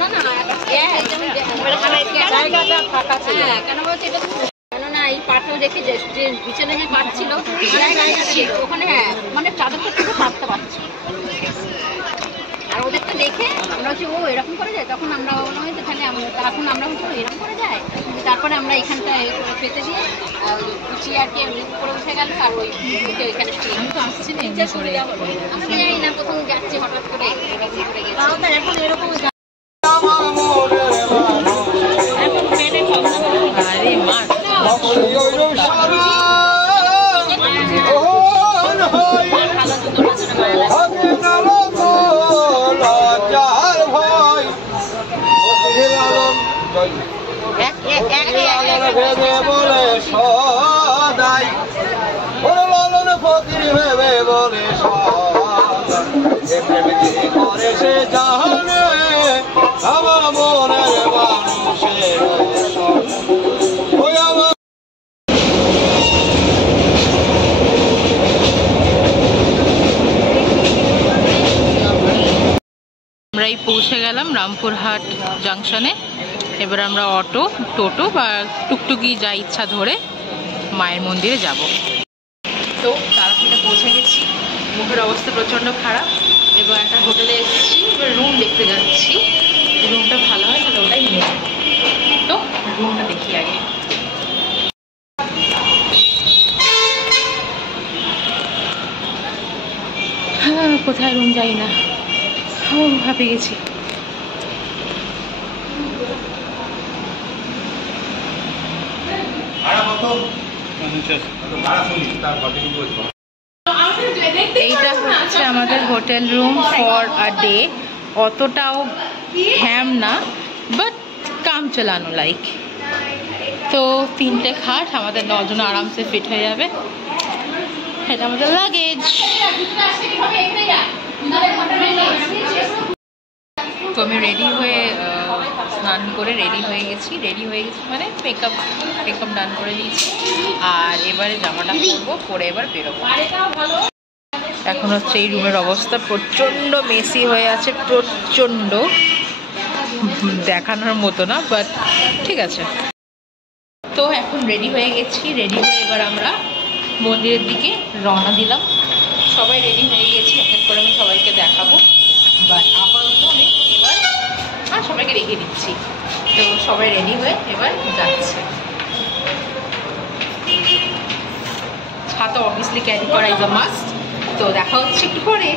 না না জায়গাটা ফাঁকা ছিল। হ্যাঁ কেন বলছে এটা কেননা এই পাটও রেখে যে বিছানা যে পাট ছিল ওখানে, হ্যাঁ মানে চাদরটা থেকে পাততে পারছি। আর ওদেরটা দেখে আমরা হচ্ছে ও এরকম করে যায়, তখন আমরা মনে হয় তাহলে তখন আমরা হচ্ছে এরকম করে যায়। তারপরে আমরা এখানটা পেতে দিয়ে চেয়ারকে উপরে উঠে গেল আর ওই এখানে আসছি না আমি জানি না প্রথম যাচ্ছি হঠাৎ করে এরকম করে গেছি। এখন এরকম বলে সদাই লালন ফকির ভেবে বলে করে সে জানে আমার মনের মানুষের আমরাই পৌঁছে গেলাম রামপুরহাট জাংশনে। এবার আমরা অটো, টোটো বা টুকটুকি যা ইচ্ছা ধরে মায়ের মন্দিরে যাব। তো তারাপীঠে পৌঁছে গেছি, মুখের অবস্থা প্রচণ্ড খারাপ। এবার একটা হোটেলে এসেছি, এবার রুম দেখতে যাচ্ছি। রুমটা ভালো হয় তাহলে ওটাই নেব। তো রুমটা দেখি আগে। হ্যাঁ কোথায় রুম যাই না, ভাবে গেছি। এইটা হচ্ছে আমাদের hotel room for a day. অতটাও হ্যাম না, বাট কাম চালানো লাইক। তো 3টে খাট, আমাদের 9 জন আরামসে ফিট হয়ে যাবে। এটা আমাদের লাগেজ। তো আমি রেডি হয়ে স্নান করে রেডি হয়ে গেছি মানে মেকআপ ডান করে দিয়েছি। আর এবারে জামাটা পরবো, পরে এবার বেরোবো। এখন হচ্ছে এই রুমের অবস্থা প্রচণ্ড মেসি হয়ে আছে, প্রচণ্ড দেখানোর মতো না, বাট ঠিক আছে। তো এখন রেডি হয়ে গেছি, রেডি হয়ে এবার আমরা মন্দিরের দিকে রওনা দিলাম। সবাই রেডি হয়ে গেছি, এক করে আমি সবাইকে দেখাবো। বাট আপাতত আমি এবার সবাইকে রেখে দিচ্ছি। তো সবাই রেডি হয়ে এবার যাচ্ছে। ছাতা অবভিয়াসলি ক্যারি করা ইজ আ মাস্ট। তো দেখা হচ্ছে একটু পরে।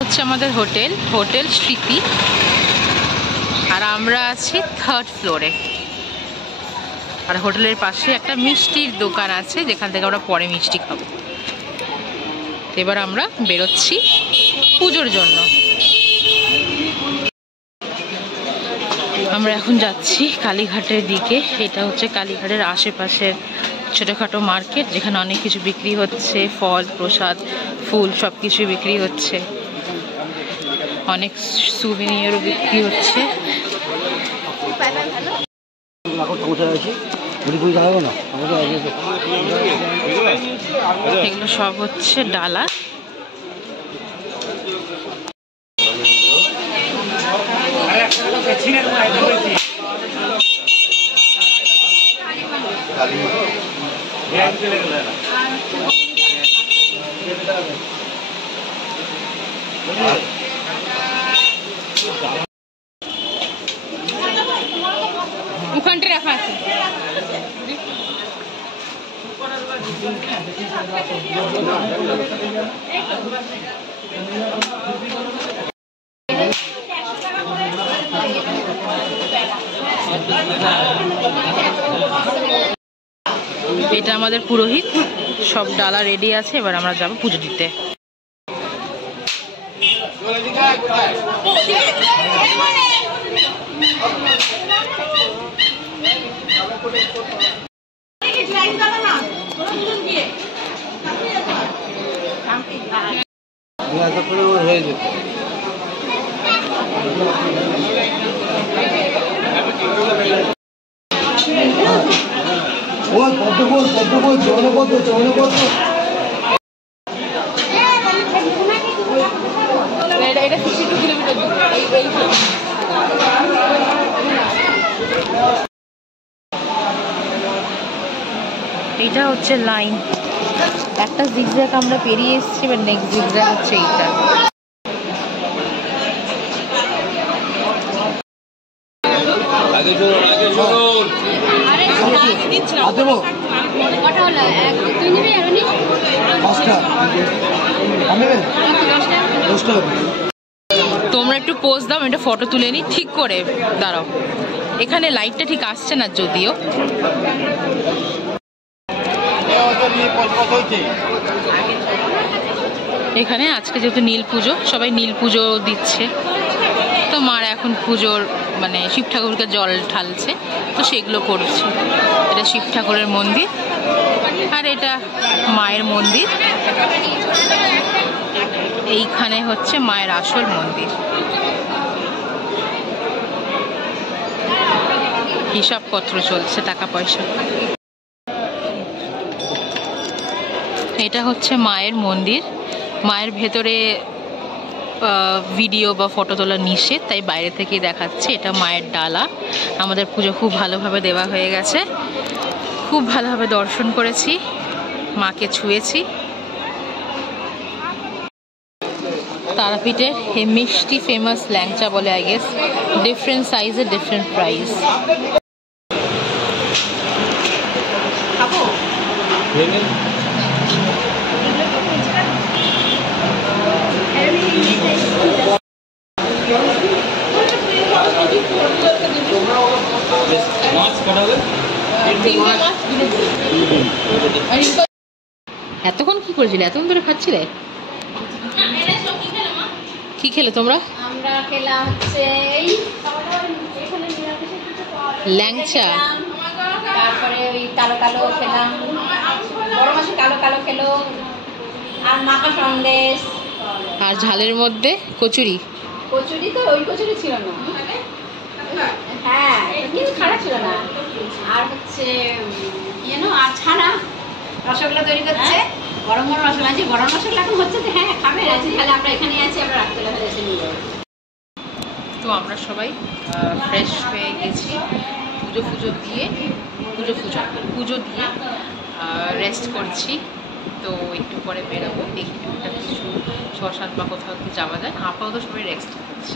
হচ্ছে আমাদের হোটেল স্মৃতি, আর আমরা আছি 3rd ফ্লোরে। আর হোটেলের পাশে একটা মিষ্টির দোকান আছে, যেখান থেকে আমরা পরে মিষ্টি খাবো। এবার আমরা বেরোচ্ছি পুজোর জন্য। আমরা এখন যাচ্ছি কালীঘাটের দিকে। এটা হচ্ছে কালীঘাটের আশেপাশের ছোটোখাটো মার্কেট, যেখানে অনেক কিছু বিক্রি হচ্ছে, ফল প্রসাদ ফুল সব কিছুই বিক্রি হচ্ছে, অনেক সুভিনিয়ারও বিক্রি হচ্ছে। এগুলো সব হচ্ছে ডালা। ওখানটা রাখা আছে। এটা আমাদের পুরোহিত, সব ডালা রেডি আছে। এবার আমরা যাব পুজো দিতে। হয়ে যেত এটা 62 কিলোমিটার দূর। এইটা হচ্ছে লাইন, একটা জিগজ্যাগ আমরা পেরিয়ে এসেছি, এবার নেক্সট জিগজ্যাগ হচ্ছে এইটা। আগে চলুন, আগে চলুন। কটা হলো? এক তুই নিবি আর উনি? তোমরা একটু পোজ দাও, এটা ফটো তুলে নিই ঠিক করে, দাঁড়াও। এখানে লাইটটা ঠিক আসছে না যদিও। এখানে আজকে যেহেতু নীল পুজো, সবাই নীল পুজো দিচ্ছে, তো মার এখন পুজোর মানে শিব ঠাকুরকে জল ঢালছে, তো সেগুলো করছে। এটা শিব ঠাকুরের মন্দির আর এটা মায়ের মন্দির। এইখানে হচ্ছে মায়ের আসল মন্দির। হিসাবপত্র চলছে, টাকা পয়সা। এটা হচ্ছে মায়ের মন্দির। মায়ের ভেতরে ভিডিও বা ফটো তোলা নিষেধ, তাই বাইরে থেকেই দেখাচ্ছে। এটা মায়ের ডালা। আমাদের পুজো খুব ভালোভাবে দেওয়া হয়ে গেছে, খুব ভালোভাবে দর্শন করেছি, মাকে ছুঁয়েছি। তারাপীঠের মিষ্টি ফেমাস ল্যাংচা বলে, আই গেস। ডিফারেন্ট সাইজে ডিফারেন্ট প্রাইস। এতক্ষণ কি করেছিলে? এতক্ষণ ধরে খাচ্ছিলে? কি খেলে তোমরা? আমরা খেলাম হচ্ছে ল্যাংচা, তারপরে ওই কালো কালো খেলাম, বড় মাসে কালো কালো খেলো, আর মাখা সন্দেশ, আর ঝালের মধ্যে কচুরি। কচুরি তো ওই কচুরি ছিল না, হ্যাঁ কিন্তু খারাপ ছিল না। আর হচ্ছে আর ছানা রসগোল্লা তৈরি করছে, গরম গরম রসগোল্লা আছে, গরম রসগোল্লা এখন হচ্ছে যে হ্যাঁ খাবে আছে, তাহলে আমরা এখানে আছি, আমরা রাখতে লাগা এসে নিয়ে যাবো। তো আমরা সবাই ফ্রেশ হয়ে গেছি, পুজো দিয়ে রেস্ট করছি। তো একটু পরে বেরোবো, দেখি টুকটাক কিছু শ্মশান বা কোথাও কি যাওয়া যায়। আপাতত সবাই রেস্ট করছি।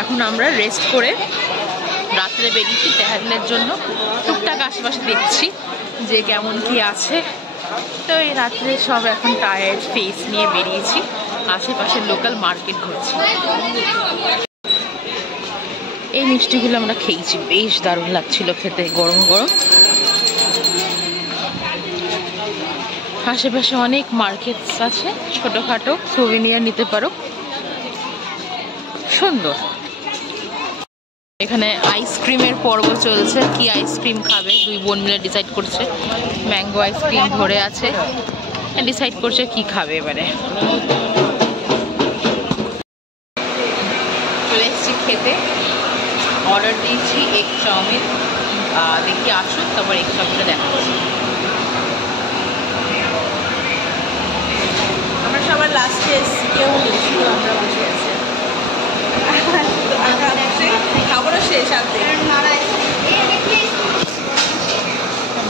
এখন আমরা রেস্ট করে রাত্রে বেরিয়েছি দেখার জন্য। টুকটাক আশেপাশে দেখছি যে কেমন কি আছে। তো এই রাত্রে সব এখন টায়ার্ড ফেস নিয়ে বেরিয়েছি, আশেপাশের লোকাল মার্কেট ঘুরছি। এই মিষ্টিগুলো আমরা খেয়েছি, বেশ দারুণ লাগছিল খেতে, গরম গরম। আশেপাশে অনেক মার্কেটস আছে, ছোটোখাটো সুভিনিয়ার নিতে পারো, সুন্দর। এখানে আইসক্রিমের পর্ব চলছে, কি আইসক্রিম খাবে দুই বোন মিলে ডিসাইড করছে। ম্যাঙ্গো আইসক্রিম ধরে আছে, ডিসাইড করছে কি খাবে। এবারে চলে এসেছি খেতে, অর্ডার দিয়েছি এগ চাউমিন। দেখি আসুন, তারপর এগ চাউমিনটা দেখাচ্ছি। আমরা সবার লাস্টে এসেছি, কেউ শুধু আমরা বসে আছি। খাবারও শেষ আছে।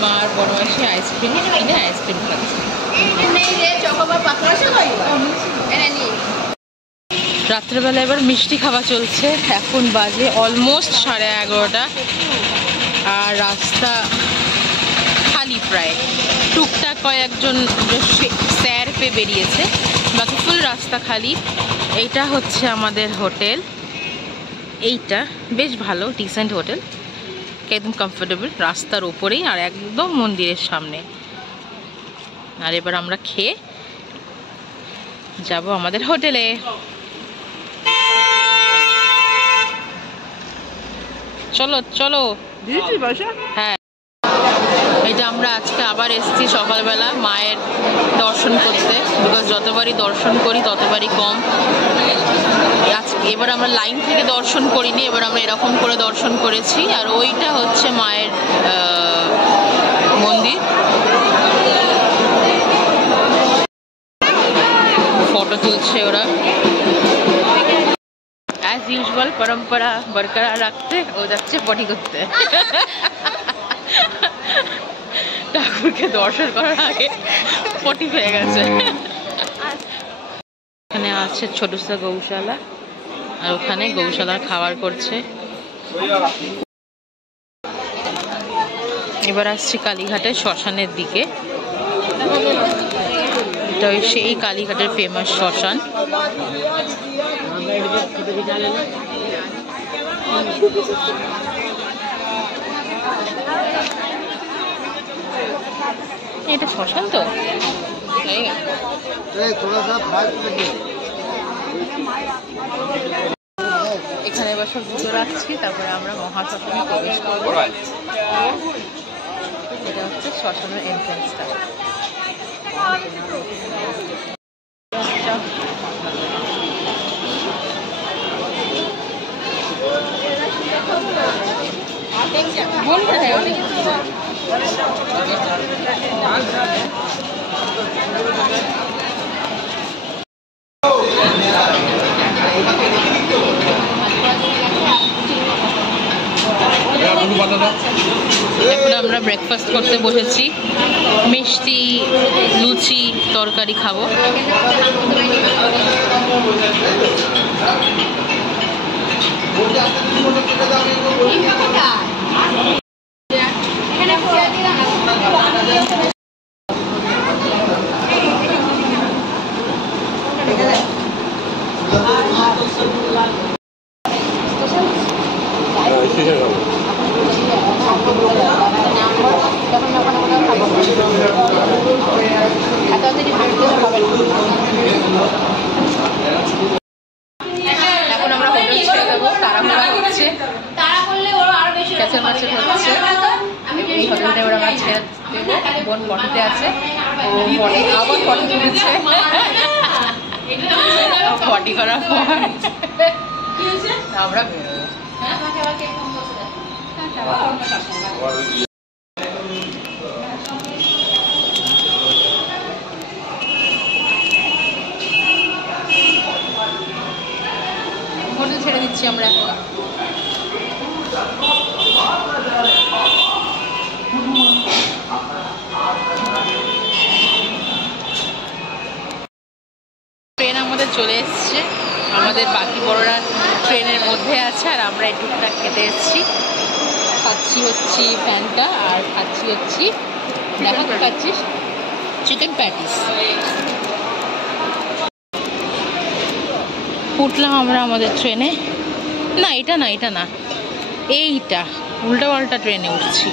মার বড় মাসে আইসক্রিম কিনে আইসক্রিম খাচ্ছে। রাত্রেবেলা এবার মিষ্টি খাওয়া চলছে। এখন বাজে অলমোস্ট 11:30, আর রাস্তা খালি প্রায়। টুকটাক কয়েকজন স্যার পে বেরিয়েছে, বাকি ফুল রাস্তা খালি। এইটা হচ্ছে আমাদের হোটেল। এইটা বেশ ভালো, ডিসেন্ট হোটেল, একদম কমফোর্টেবল, রাস্তার ওপরেই আর একদম মন্দিরের সামনে। আর এবার আমরা খেয়ে যাব আমাদের হোটেলে। চলো চলো। হ্যাঁ, এটা আমরা আজকে আবার এসেছি সকালবেলা মায়ের দর্শন করতে, বিকজ যতবারই দর্শন করি ততবারই কম। আজকে এবার আমরা লাইন থেকে দর্শন করিনি, এবার আমরা এরকম করে দর্শন করেছি। আর ওইটা হচ্ছে মায়ের মন্দির। ফটো তুলছে ওরা। অ্যাজ ইউজুয়াল পরম্পরা বরকরার রাখতে ও যাচ্ছে পটি করতে। ঠাকুরকে দর্শন করার আগে পটি হয়ে গেছে। এখানে আছে ছোটসা গৌশালা, আর ওখানে গৌশালার খাবার করছে। এবার আসছি কালীঘাটের শ্মশানের দিকে। এটা ওই সেই কালীঘাটের ফেমাস শ্মশান। এটা শ্মশান তো এখানে এবার সব জুতো রাখছি, তারপরে আমরা মহাশ্মশানে প্রবেশ করবো। এটা হচ্ছে শ্মশানের এন্ট্রান্সটা। এখন আমরা ব্রেকফাস্ট করতে বসেছি। মিষ্টি, লুচি, তরকারি খাবো। এখন আমরা হোটেল ছেড়ে দেবো, তাড়াহুড়া হচ্ছে, ক্যাচের হচ্ছে। এই হোটেলটা এবার আমরা ছেড়ে দেবো। বোন পটিতে আছে, আবার পটি তুলেছে। পটি করার পর আমরা বেরোবো। হোটেল ছেড়ে দিচ্ছি আমরা এখন। ট্রেন আমাদের চলে এসছে, আমাদের বাকি বড়রা ট্রেনের মধ্যে আছে, আর আমরা এই টুকটাক খেতে এসেছি। খাচ্ছি হচ্ছে ফ্যানটা, আর খাচ্ছি হচ্ছে দেখা তো পাচ্ছিস চিকেন প্যাটিস। উঠলাম আমরা আমাদের ট্রেনে। না এটা না, এটা না, এইটা উল্টা পাল্টা ট্রেনে উঠছি।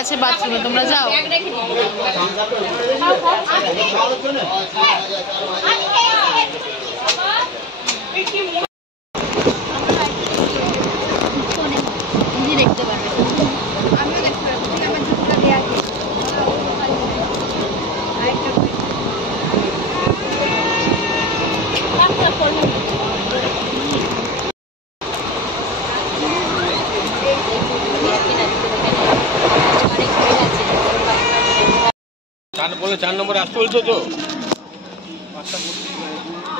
আছে বাথরুমে, তোমরা যাও। দেখতে পারবে, আমিও দেখতে পারবো। আমার জুতোটা দেওয়া বলে 4 নম্বরে আসতে বলছো তো।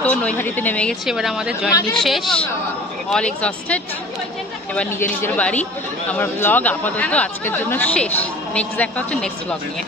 তো নৈহাটিতে নেমে গেছে, এবার আমাদের জার্নি শেষ, অল এক্সস্টেড। এবার নিজের বাড়ি। আমার ব্লগ আপাতত আজকের জন্য শেষ। নেক্সট দেখা হচ্ছে নেক্সট ব্লগ নিয়ে।